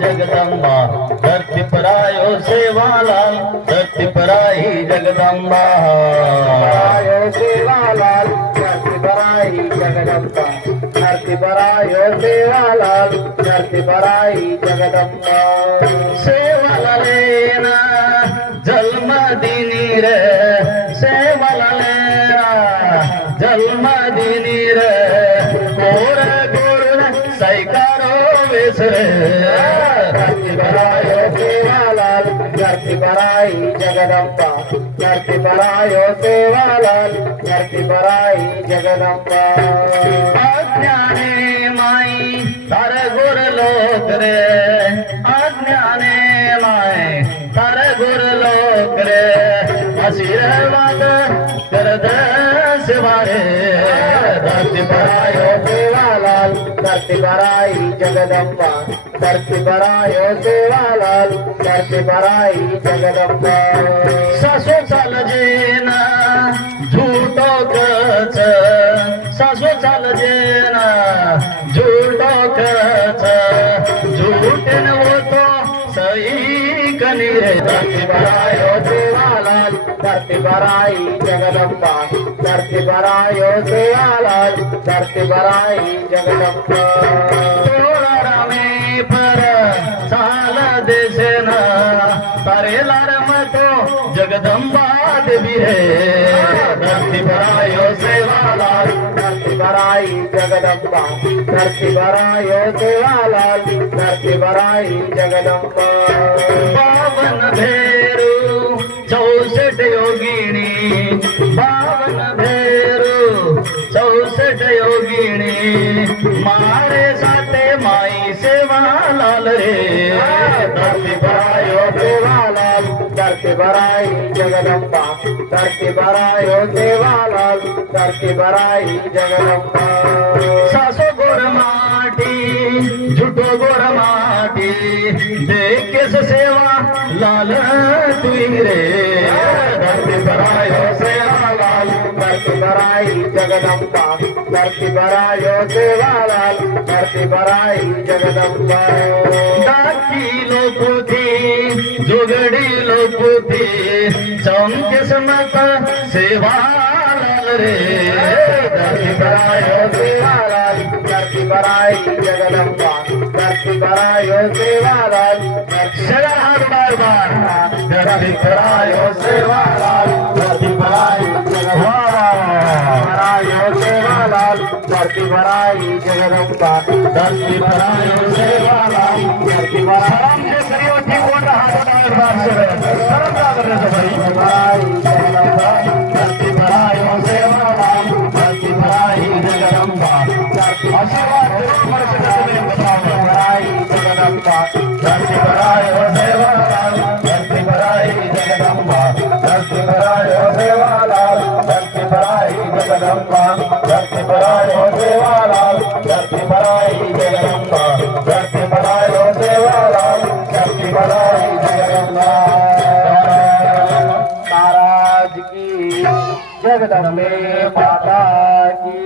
जगदंबा धरती परायो सेवालाल धरती पराई जगदंबा परायो सेवालाल धरती पराई जगदंबा धरती परायो सेवालाल धरती पराई जगदंबा सेवालेना जन्म दिनी रे विसरे धरती परायो सेवालाल धरती पराई जगदंबा. धरती परायो सेवालाल धरती पराई जगदंबा. अज्ञाने माई तर गुर लोक रे. अज्ञाने माय तर गुर लोक रे आशीर्वाद करद शिवारे धरती परायो सेवालाल धरती बराई जगदंबा. धरती बरायो सेवालाल धरती बराई जगदंबा. सासू चाल जेना झूठो कच सासू चाल जेना झूठो कच झूठन होतो सई कनी रे धरती परायो सेवालाल धरती पराई जगदंबा धरती परायो सेवालाल धरती पराई जगदंबा तोळा रामे पर चाल देशेन तारे लारम तो जगदंबा देवी रे धरती परायो सेवालाल धरती पराई जगदंबा धरती परायो सेवालाल बराई जगदम्बा। पावन भेरू, चौसठ योगिणी पावन भेरू, चौसठ योगिणी मारे साथे माई सेवा लाल रे। धरती बरायो सेवा लाल, धरती बराई जगदम्बा। धरती बरायो सेवा लाल, धरती बराई जगदम्बा। सासु गुरमा बराई जगदम्बा। धरती बरायो सेवालाल धरती बराई जगदम्बा। डाकिलो बुद्धि जुगड़ीलो बुद्धि चौंक समत सेवालाल रे। धरती बरायो सेवालाल धरती बराई जगदम्बा। धरती बरायो सेवालाल जरा बार बार। धरती बरायो सेवालाल धरती पराई जगदंबा धरती परायो सेवालाल धरती जे करियो ठीक होता भाई पराई जगदंबा धरती परायो सेवालाल धरती पराई जगदंबा. आशीर्वाद पराई जगदंबा धरती परायो सेवालाल धरती पराई जगदंबा. धरती परायो सेवालाल జగదమ్మే మాతాకి